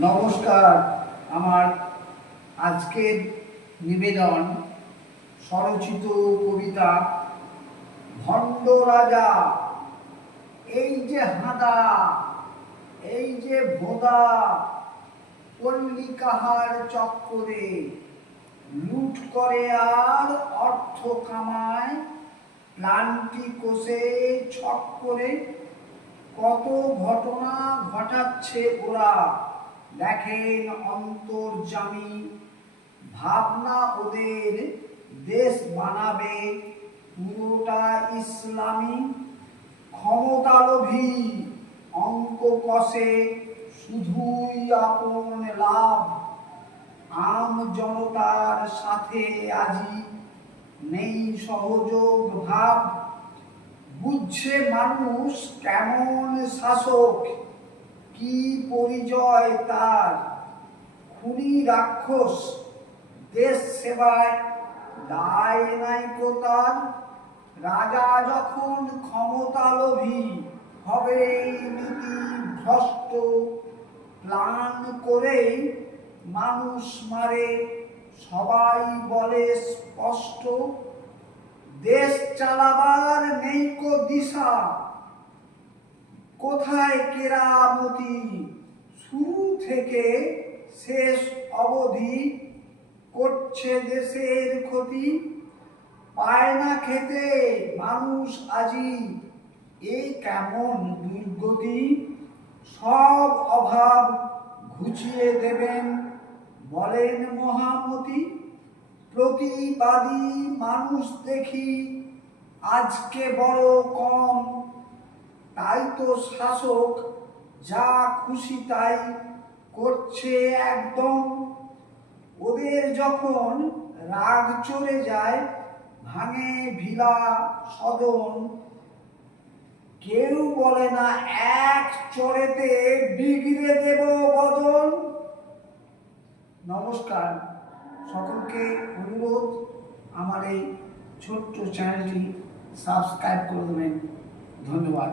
নমস্কার। আমার আজকের নিবেদন স্বরচিত কবিতা ভণ্ড রাজা। এই যে হাঁদা, এই যে ভোঁদা, পল্লী কাহার চক্করে লুট করে আর অর্থ কামায়, প্লান্টি কোষে ছক করে কত ঘটনা ঘটাচ্ছে ওরা। দেখেন অন্তর্যামী, ভাবনা ওদের দেশ বানাবে পুরোটা ইসলামী। ক্ষমতালোভী, অঙ্ক কষে শুধুই আপন লাভ, আম জনতার সাথে আজি নেই সহযোগ ভাব। বুঝছে মানুষ কেমন শাসক, কি পরিচয় তার, খুনি রাক্ষস দেশ সেবায় দায় নাইকো তার। রাজা যখন ক্ষমতালোভী হবে নীতি ভ্রষ্ট, প্লান করেই মানুষ মারে সবাই বলে স্পষ্ট। দেশ চালাবার নেইকো দিশা, কোথায় কেরামতি, শুরু থেকে শেষ অবধি করছে দেশের ক্ষতি। পায় না খেতে মানুষ আজি, এই কেমন দুর্গতি। সব অভাব ঘুচিয়ে দেবেন বলেন মহামতি। প্রতিবাদী মানুষ দেখি আজকে বড় কম, তাই তো শাসক যা খুশি তাই করছে একদম। ওদের যখন রাগ চড়ে যায় ভাঙে ভিলা সদন, কেউ বলে না এক চড়েতে বিগড়ে দেব বদন। নমস্কার, সকলকে অনুরোধ আমার এই ছোট্ট চ্যানেলটি সাবস্ক্রাইব করে দেবেন। ধন্যবাদ।